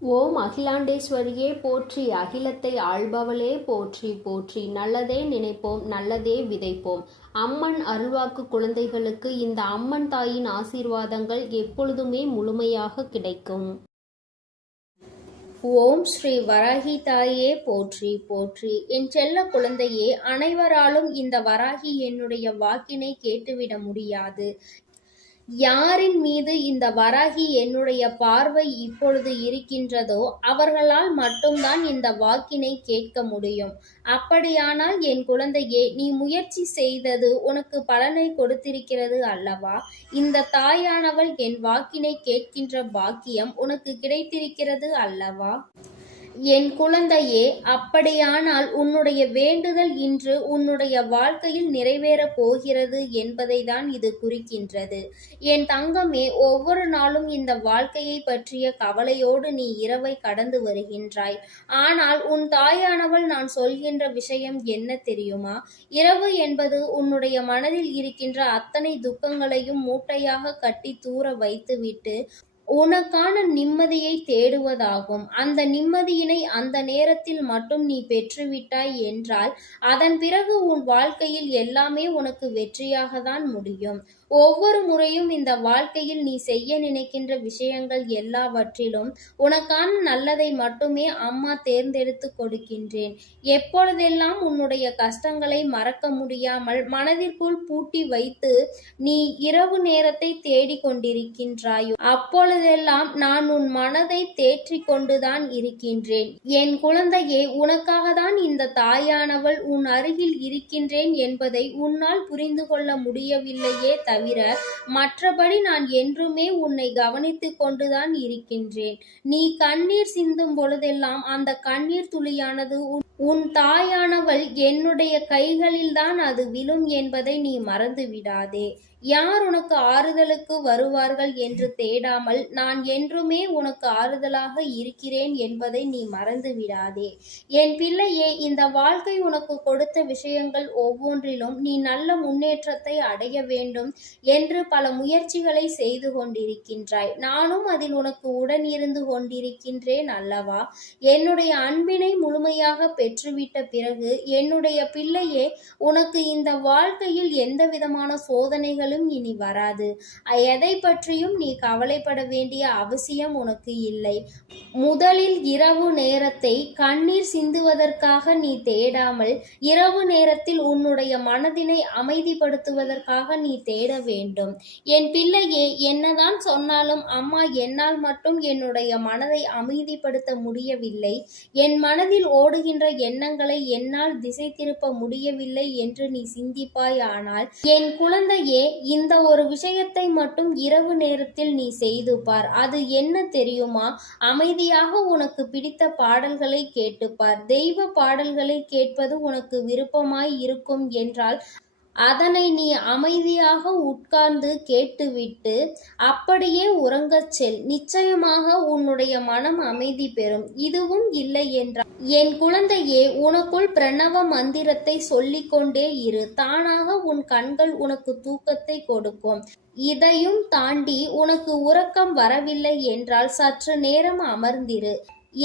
ஓம் அகிலாண்டேஸ்வரியே போற்றி, அகிலத்தை ஆள்பவளே போற்றி போற்றி. நல்லதே நினைப்போம், நல்லதே விதைப்போம். அம்மன் அருள்வாக்கு குழந்தைகளுக்கு இந்த அம்மன் தாயின் ஆசீர்வாதங்கள் எப்பொழுதுமே முழுமையாக கிடைக்கும். ஓம் ஸ்ரீ வராகி தாயே போற்றி போற்றி. என் செல்ல குழந்தையே, அனைவராலும் இந்த வராகி என்னுடைய வாக்கினை கேட்டுவிட முடியாது. யாரின் மீது இந்த வராகி என்னுடைய பார்வை இப்பொழுது இருக்கின்றதோ அவர்களால் மட்டும்தான் இந்த வாக்கினை கேட்க முடியும். அப்படியானால் என் குழந்தையே, நீ முயற்சி செய்தது உனக்கு பலனை கொடுத்திருக்கிறது அல்லவா? இந்த தாயானவள் என் வாக்கினை கேட்கின்ற பாக்கியம் உனக்கு கிடைத்திருக்கிறது அல்லவா? என் குழந்தையே, அப்படியானால் உன்னுடைய வேண்டுதல் இன்று உன்னுடைய வாழ்க்கையில் நிறைவேறப் போகிறது என்பதை தான் இது குறிக்கின்றது. என் தங்கமே, ஒவ்வொரு நாளும் இந்த வாழ்க்கையை பற்றிய கவலையோடு நீ இரவை கடந்து வருகின்றாய். ஆனால் உன் தாயானவள் நான் சொல்கின்ற விஷயம் என்ன தெரியுமா? இரவு என்பது உன்னுடைய மனதில் இருக்கின்ற அத்தனை துக்கங்களையும் மூட்டையாக கட்டி தூர வைத்துவிட்டு உனக்கான நிம்மதியை தேடுவதாகும். அந்த நிம்மதியினை அந்த நேரத்தில் மட்டும் நீ பெற்றுவிட்டாய் என்றால் அதன் பிறகு உன் வாழ்க்கையில் எல்லாமே உனக்கு வெற்றியாக தான் முடியும். ஒவ்வொரு முறையும் இந்த வாழ்க்கையில் நீ செய்ய நினைக்கின்ற விஷயங்கள் எல்லாவற்றிலும் உனக்கான நல்லதை மட்டுமே அம்மா தேர்ந்தெடுத்து கொடுக்கின்றேன். எப்பொழுதெல்லாம் உன்னுடைய கஷ்டங்களை மறக்க முடியாமல் மனதிற்குள் பூட்டி வைத்து நீ இரவு நேரத்தை தேடிக் கொண்டிருக்கின்றாயோ அப்பொழுதெல்லாம் நான் உன் மனதை தேற்றிக் கொண்டுதான் இருக்கின்றேன். என் குழந்தையே, உனக்காக தான் இந்த தாயானவள் உன் அருகில் இருக்கின்றேன் என்பதை உன்னால் புரிந்து கொள்ள முடியவில்லையே தவிர மற்றபடி நான் என்றுமே உன்னை கவனித்துக் கொண்டுதான் இருக்கின்றேன். நீ கண்ணீர் சிந்தும் பொழுதெல்லாம் அந்த கண்ணீர் துளியானது உன் தாயானவள் என்னுடைய கைகளில்தான் அது விழும் என்பதை நீ மறந்து விடாதே. யார் உனக்கு ஆறுதலுக்கு வருவார்கள் என்று தேடாமல் நான் என்றுமே உனக்கு ஆறுதலாக இருக்கிறேன் என்பதை நீ மறந்து விடாதே. என் பிள்ளையே, இந்த வாழ்க்கை உனக்கு கொடுத்த விஷயங்கள் ஒவ்வொன்றிலும் நீ நல்ல முன்னேற்றத்தை அடைய வேண்டும் என்று பல முயற்சிகளை செய்து கொண்டிருக்கின்றாய். நானும் அதில் உனக்கு உடன் இருந்து கொண்டிருக்கின்றேன் அல்லவா? என்னுடைய அன்பினை முழுமையாக பெற்றுவிட்ட பிறகு என்னுடைய பிள்ளையே, உனக்கு இந்த வாழ்க்கையில் எந்த விதமான சோதனைகளும் இனி வராது. எதை பற்றியும் நீ கவலைப்பட வேண்டிய அவசியம் உனக்கு இல்லை. முதலில் இரவு நேரத்தை கண்ணீர் சிந்துவதற்காக நீ தேடாமல் இரவு நேரத்தில் உன்னுடைய மனதினை அமைதிப்படுத்துவதற்காக நீ தேட வேண்டும். என் பிள்ளையே, என்னதான் சொன்னாலும் அம்மா என்னால் மட்டும் என்னுடைய மனதை அமைதிப்படுத்த முடியவில்லை, என் மனதில் ஓடுகின்ற எண்ணங்களை என்னால் திசை திருப்ப முடியவில்லை என்று நீ சிந்திப்பாய். ஆனால் என் குழந்தையே, இந்த ஒரு விஷயத்தை மட்டும் இரவு நேரத்தில் நீ செய்து பார். அது என்ன தெரியுமா? அமைதியாக உனக்கு பிடித்த பாடல்களை கேட்டுப்பார். தெய்வ பாடல்களை கேட்பது உனக்கு விருப்பமாய் இருக்கும் என்றால் அதனை நீ அமைதியாக உட்கார்ந்து கேட்டுவிட்டு அப்படியே உறங்கச் செல். நிச்சயமாக உன்னுடைய மனம் அமைதி பெறும். இதுவும் இல்லை என்றால் என் குழந்தையே, உனக்குள் பிரணவ மந்திரத்தை சொல்லிக்கொண்டே இரு. தானாக உன் கண்கள் உனக்கு தூக்கத்தை கொடுக்கும். இதையும் தாண்டி உனக்கு உறக்கம் வரவில்லை என்றால் சற்று நேரம் அமர்ந்திரு.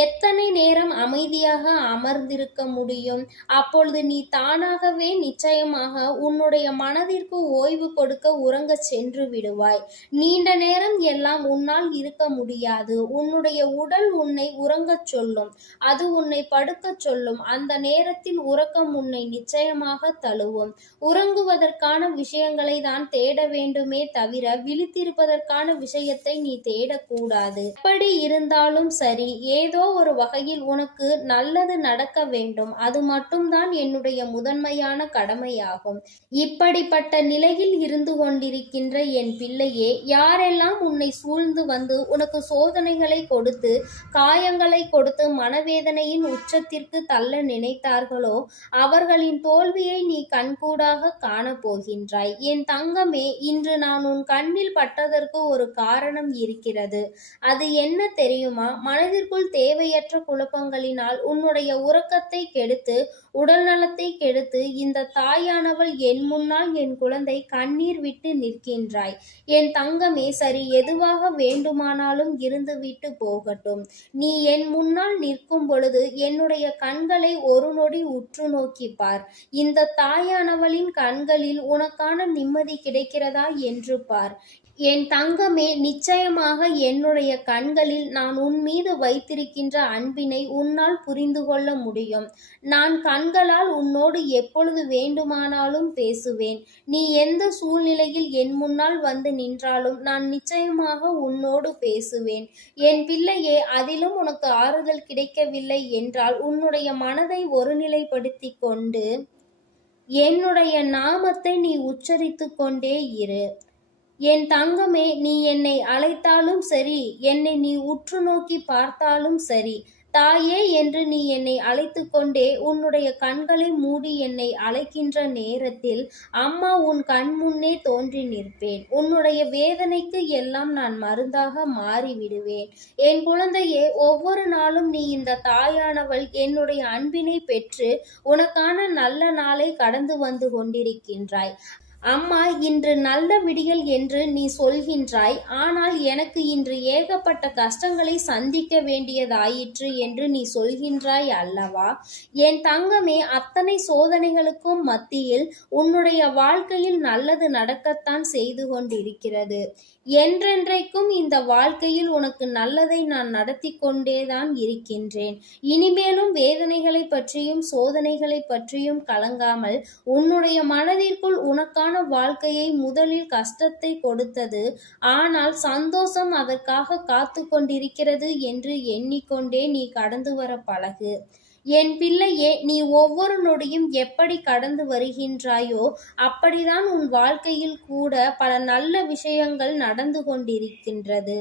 எத்தனை நேரம் அமைதியாக அமர்ந்திருக்க முடியும்? அப்பொழுது நீ தானாகவே நிச்சயமாக உன்னுடைய மனதிற்கு ஓய்வு கொடுக்க உறங்க சென்று விடுவாய். நீண்ட நேரம் எல்லாம் உன்னால் இருக்க முடியாது. உன்னுடைய உடல் உன்னை உறங்கச் சொல்லும், அது உன்னை படுக்கச் சொல்லும். அந்த நேரத்தில் உறக்கம் உன்னை நிச்சயமாக தழுவும். உறங்குவதற்கான விஷயங்களை தான் தேட வேண்டுமே தவிர விழித்திருப்பதற்கான விஷயத்தை நீ தேடக்கூடாது. எப்படி இருந்தாலும் சரி, ஏதோ ஒரு வகையில் உனக்கு நல்லது நடக்க வேண்டும். அது மட்டும்தான் என்னுடைய முதன்மையான கடமையாகும். இப்படிப்பட்ட நிலையில் இருந்து கொண்டிருக்கின்ற என் பிள்ளையே, யாரெல்லாம் உன்னை சூழ்ந்து வந்து உனக்கு சோதனைகளை கொடுத்து காயங்களை கொடுத்து மனவேதனையின் உச்சத்திற்கு தள்ள நினைத்தார்களோ அவர்களின் தோல்வியை நீ கண்கூடாக காணப்போகின்றாய். என் தங்கமே, இன்று நான் உன் கண்ணில் பட்டதற்கு ஒரு காரணம் இருக்கிறது. அது என்ன தெரியுமா? மனதிற்குள் தேவையற்ற குழப்பங்களினால் உன்னுடைய உறக்கத்தை கெடுத்து உடல் நலத்தை கெடுத்து இந்த தாயானவள் என் முன்னால் என் குழந்தை கண்ணீர் விட்டு நிற்கின்றாய். என் தங்கமே, சரி, எதுவாக வேண்டுமானாலும் இருந்துவிட்டு போகட்டும். நீ என் முன்னால் நிற்கும் பொழுது என்னுடைய கண்களை ஒரு நொடி உற்று நோக்கி பார். இந்த தாயானவளின் கண்களில் உனக்கான நிம்மதி கிடைக்கிறதா என்று பார். என் தங்கமே, நிச்சயமாக என்னுடைய கண்களில் நான் உன் மீது வைத்திருக்கின்ற அன்பினை உன்னால் புரிந்து கொள்ள முடியும். நான் கண்களால் உன்னோடு எப்பொழுது வேண்டுமானாலும் பேசுவேன். நீ எந்த சூழ்நிலையில் என் முன்னால் வந்து நின்றாலும் நான் நிச்சயமாக உன்னோடு பேசுவேன். என் பிள்ளையே, அதிலும் உனக்கு ஆறுதல் கிடைக்கவில்லை என்றால் உன்னுடைய மனதை ஒருநிலைப்படுத்தி கொண்டு என்னுடைய நாமத்தை நீ உச்சரித்து கொண்டே இரு. என் தங்கமே, நீ என்னை அழைத்தாலும் சரி, என்னை நீ உற்று நோக்கி பார்த்தாலும் சரி, தாயே என்று நீ என்னை அழைத்து கொண்டே உன்னுடைய கண்களை மூடி என்னை அழைக்கின்ற நேரத்தில் அம்மா உன் கண் முன்னே தோன்றி நிற்பேன். உன்னுடைய வேதனைக்கு எல்லாம் நான் மருந்தாக மாறிவிடுவேன். என் குழந்தையே, ஒவ்வொரு நாளும் நீ இந்த தாயானவள் என்னுடைய அன்பினை பெற்று உனக்கான நல்ல நாளை கடந்து வந்து கொண்டிருக்கின்றாய். அம்மா, இன்று நல்ல விடியல் என்று நீ சொல்கின்றாய். ஆனால் எனக்கு இன்று ஏகப்பட்ட கஷ்டங்களை சந்திக்க வேண்டியதாயிற்று என்று நீ சொல்கின்றாய் அல்லவா? என் தங்கமே, அத்தனை சோதனைகளுக்கும் மத்தியில் உன்னுடைய வாழ்க்கையில் நல்லது நடக்கத்தான் செய்து கொண்டிருக்கிறது. என்றென்றைக்கும் இந்த வாழ்க்கையில் உனக்கு நல்லதை நான் நடத்தி கொண்டேதான் இருக்கின்றேன். இனிமேலும் வேதனைகளை பற்றியும் சோதனைகளை பற்றியும் கலங்காமல் உன்னுடைய மனதிற்குள் உனக்கான வாழ்க்கையை முதலில் கஷ்டத்தை கொடுத்தது, ஆனால் சந்தோஷம் அதற்காக காத்து கொண்டிருக்கிறது என்று எண்ணிக்கொண்டே நீ கடந்து வர பழகு. என் பிள்ளையே, நீ ஒவ்வொரு நொடியும் எப்படி கடந்து வருகின்றாயோ அப்படிதான் உன் வாழ்க்கையில் கூட பல நல்ல விஷயங்கள் நடந்து கொண்டிருக்கின்றது.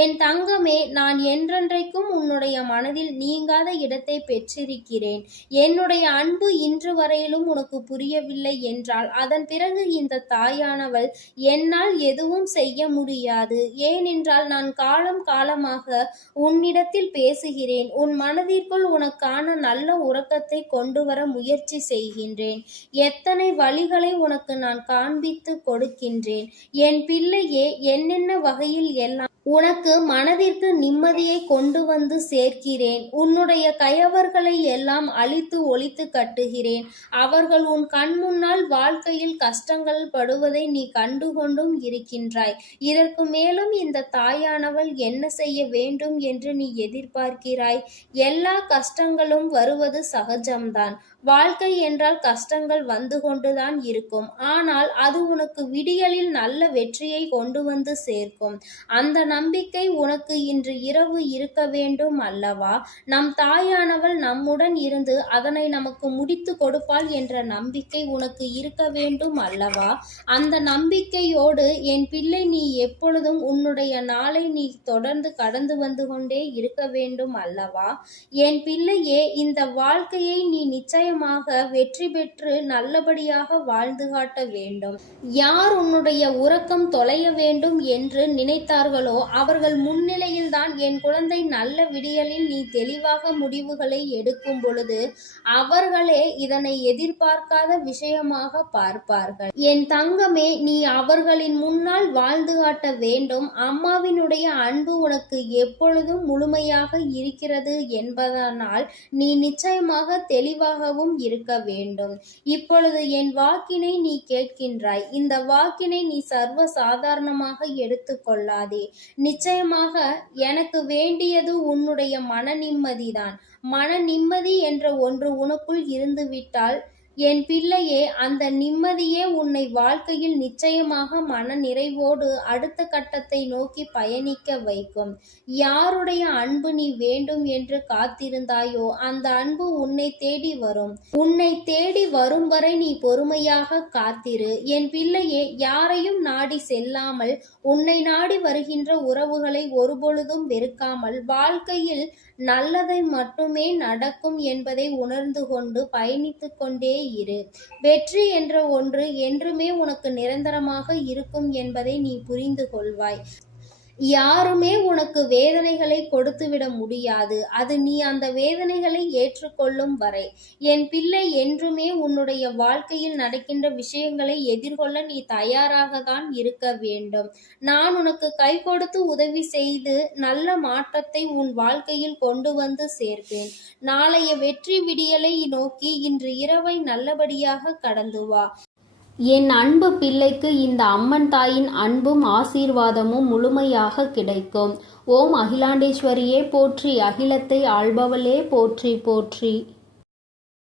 என் தங்கமே, நான் என்றென்றைக்கும் உன்னுடைய மனதில் நீங்காத இடத்தை பெற்றிருக்கிறேன். என்னுடைய அன்பு இன்று வரையிலும் உனக்கு புரியவில்லை என்றால் அதன் பிறகு இந்த தாயானவள் என்னால் எதுவும் செய்ய முடியாது. ஏனென்றால் நான் காலம் காலமாக உன்னிடத்தில் பேசுகிறேன். உன் மனதிற்குள் உனக்கான நல்ல உறக்கத்தை கொண்டு வர முயற்சி செய்கின்றேன். எத்தனை வழிகளை உனக்கு நான் காண்பித்து கொடுக்கின்றேன். என் பிள்ளையே, என்னென்ன வகையில் எல்லாம் உனக்கு மனதிற்கு நிம்மதியை கொண்டு வந்து சேர்க்கிறேன். உன்னுடைய கயவர்களை எல்லாம் அழித்து ஒழித்து கட்டுகிறேன். அவர்கள் உன் கண் முன்னால் வாழ்க்கையில் கஷ்டங்கள் படுவதை நீ கண்டுகொண்டும் இருக்கின்றாய். இதற்கு மேலும் இந்த தாயானவள் என்ன செய்ய வேண்டும் என்று நீ எதிர்பார்க்கிறாய்? எல்லா கஷ்டங்களும் வருவது சகஜம்தான். வாழ்க்கை என்றால் கஷ்டங்கள் வந்து கொண்டுதான் இருக்கும். ஆனால் அது உனக்கு விடியலில் நல்ல வெற்றியை கொண்டு வந்து சேர்க்கும். அந்த நம்பிக்கை உனக்கு இன்று இரவு இருக்க வேண்டும் அல்லவா? நம் தாயானவள் நம்முடன் இருந்து அதனை நமக்கு முடித்து கொடுப்பாள் என்ற நம்பிக்கை உனக்கு இருக்க வேண்டும் அல்லவா? அந்த நம்பிக்கையோடு என் பிள்ளை, நீ எப்பொழுதும் உன்னுடைய நாளை நீ தொடர்ந்து கடந்து வந்து கொண்டே இருக்க வேண்டும் அல்லவா? என் பிள்ளையே, இந்த வாழ்க்கையை நீ நிச்சயமாக வெற்றி பெற்று நல்லபடியாக வாழ்ந்து காட்ட வேண்டும். யார் உன்னுடைய உறக்கம் தொலைய வேண்டும் என்று நினைத்தார்களோ அவர்கள் முன்னிலையில்தான் என் குழந்தை நல்ல விடியலில் நீ தெளிவாக முடிவுகளை எடுக்கும் பொழுது அவர்களே இதனை எதிர்பார்க்காத விஷயமாக பார்ப்பார்கள். என் தங்கமே, நீ அவர்களின் முன்னால் வாழ்ந்து காட்ட வேண்டும். அம்மாவினுடைய அன்பு உனக்கு எப்பொழுதும் முழுமையாக இருக்கிறது என்பதனால் நீ நிச்சயமாக தெளிவாகவும் இருக்க வேண்டும். இப்பொழுது என் வாக்கினை நீ கேட்கின்றாய். இந்த வாக்கினை நீ சர்வ சாதாரணமாக எடுத்துக்கொள்ளாதே. நிச்சயமாக எனக்கு வேண்டியது உன்னுடைய மன நிம்மதிதான். மன நிம்மதி என்ற ஒன்று உனக்குள் இருந்துவிட்டால் என் பிள்ளையே, அந்த நிம்மதியே உன்னை வாழ்க்கையில் நிச்சயமாக மன நிறைவோடு அடுத்த கட்டத்தை நோக்கி பயணிக்க வைக்கும். யாருடைய அன்பு நீ வேண்டும் என்று காத்திருந்தாயோ அந்த அன்பு உன்னை தேடி வரும். உன்னை தேடி வரும் வரை நீ பொறுமையாக காத்திரு. என் பிள்ளையே, யாரையும் நாடி செல்லாமல் உன்னை நாடி வருகின்ற உறவுகளை ஒருபொழுதும் வெறுக்காமல் வாழ்க்கையில் நல்லதை மட்டுமே நடக்கும் என்பதை உணர்ந்து கொண்டு பயணித்துக் கொண்டே இரு. வெற்றி என்ற ஒன்று என்றுமே உனக்கு நிரந்தரமாக இருக்கும் என்பதை நீ புரிந்து கொள்வாய். யாருமே உனக்கு வேதனைகளை கொடுத்துவிட முடியாது. அது நீ அந்த வேதனைகளை ஏற்றுக்கொள்ளும் வரை. என் பிள்ளை, என்றுமே உன்னுடைய வாழ்க்கையில் நடக்கின்ற விஷயங்களை எதிர்கொள்ள நீ தயாராகத்தான் இருக்க வேண்டும். நான் உனக்கு கை கொடுத்து உதவி செய்து நல்ல மாற்றத்தை உன் வாழ்க்கையில் கொண்டு வந்து சேர்ப்பேன். நாளைய வெற்றி விடியலை நோக்கி இன்று இரவை நல்லபடியாக கடந்து வா. என் அன்பு பிள்ளைக்கு இந்த அம்மன் தாயின் அன்பும் ஆசீர்வாதமும் முழுமையாக கிடைக்கும். ஓம் அகிலாண்டேஸ்வரியே போற்றி, அகிலத்தை ஆள்பவளே போற்றி போற்றி.